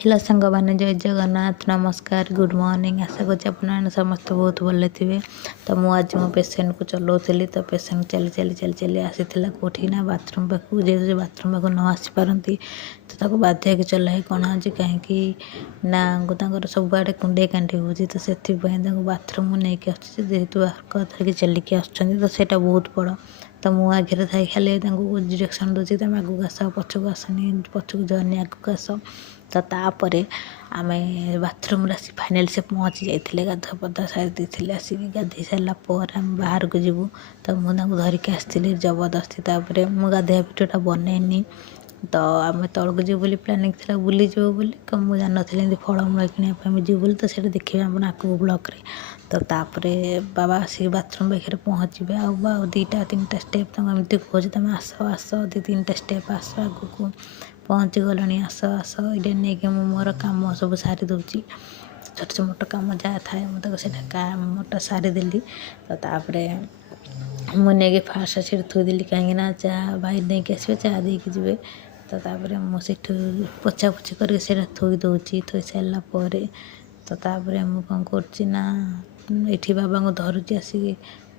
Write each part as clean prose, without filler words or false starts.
Hello सांग मैंने जय जगन्नाथ नमस्कार गुड मॉर्निंग आशा कर समस्त बहुत भले थे। तो मुझे मो पेसेंट को चलाऊली तो पेसेंट चली चली चली चली आसी कौटी ना बाथरूम पाक जेहतु बाथरूम पाक न आसी पारती तो बाध्य की चलाए कौन आज कहीं ना सब आड़े कुंडे कांडी हो तो से बाथरूम नहीं जेहेतु धरिकी चलिकी आसटा बहुत बड़ तो मु आगे थी खाली डिरेक्शन दूसरी तुम आगू आस पछक आसनी पछक जानी आगू आस तो तापर आम बाथरूम फाइनाल से पहुँची जाइए गाधुआ पदा सारी देते आसिक गाधे सारापर आम बाहर को जीवु तो मुझे धरिकी आसती जबरदस्ती तापर मुझे गाधोआ भिडियोटा बनैनी तो आम तौक जीव बोली प्लानिंग थी बुली जीव बोली मुझे जान नी फलमूल कि जीव बोली तो सीटा देखिए आप आगू ब्लॉक तो तापर बाबा आसिक बाथरूम पाखे पहुँचे आउ दुईटा तीन टा स्टेप एमती कहे तुम आस आस दु तीन टा स्टेप आस आग को पहुँची गलणी आस आस ये नहीं कि मोर कम सब सारी दूची छोट मोट कम जहाँ थाए मुझे कामटा सारीदेली तो तापर मुझे फास्ट आसिक थोदेली कहीं चाह भाई नहीं आसवे चाह देकी जी तो तापर मुझे पोछा पोछी कर थोई दूची थोई सारापर तो तापर मुझे कौन कर ये बाबा को धरुची आसिक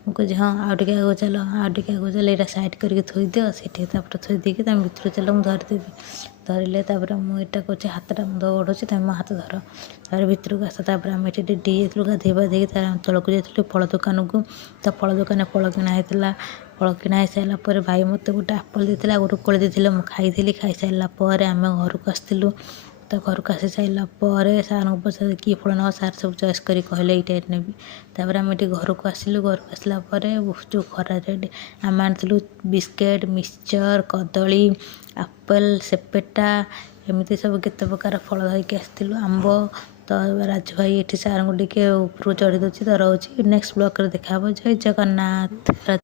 मुझे हाँ आगे आगो चल आगे आगो चल यहाँ सैड करके थोई दियो से थोई देकी तुम भितर चल मुझे धरदेवी धरले मुझे कहे हाथटा मुझे बढ़ाऊँ तुम मो हाथ धर तार भितर को आस आम ये डी जाइलु गाधे बाधे तलक जाइलु फल दुकान को तो फल दुकान फल किना होता फल किना सारापर भाई मत गोटे आप्पल देते गोटे कोड़ी देते मुझे खाई खाई सारापर आम घर को आसलु तो घर को आसी सारापर सार को पचार कि फल ना सार सब चॉइस कर कहले ये नेबी तापर आम ये घर को आसलु घर को आसलापर जो खरा आम आनी बिस्केट मिक्सचर कदली आप्पल सेपेटा एमती सब केते प्रकार फल धरिकी आसलु आंब तो राजू भाई ये सार को टे ऊपर चढ़ी दूसरी तो रोचे नेक्स्ट ब्लॉक देखा जय जगन्नाथ।